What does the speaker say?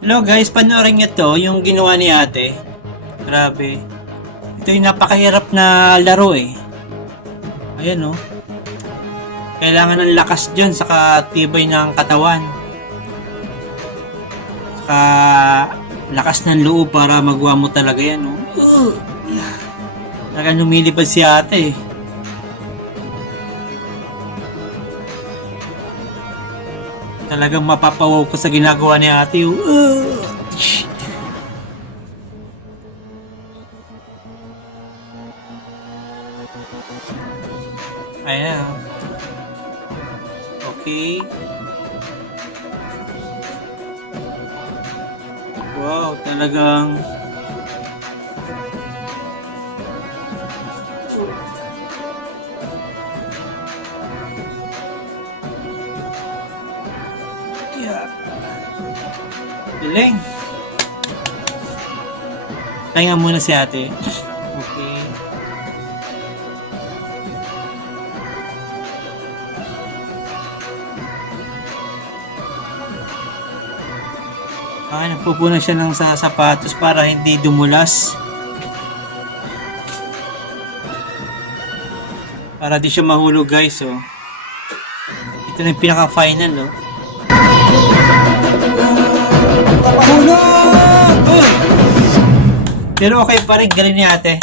Hello guys, panoorin nyo to, yung ginawa ni ate. Grabe. Ito yung napakahirap na laro eh. Ayan oh. Kailangan ng lakas dyan, saka tibay ng katawan. Saka lakas ng loob para magawa mo talaga yan oh. Talaga lumilipad si ate eh. Talagang mapapawaw ko sa ginagawa ni ate. Ayan. Okay. Wow, talagang galing. Kaya muna si ate. Okay. Nagpupunan siya ng sapatos para hindi dumulas. Para di siya mahulog guys oh. Ito na yung pinaka-final oh. Pero okay pa rin, galing ni ate.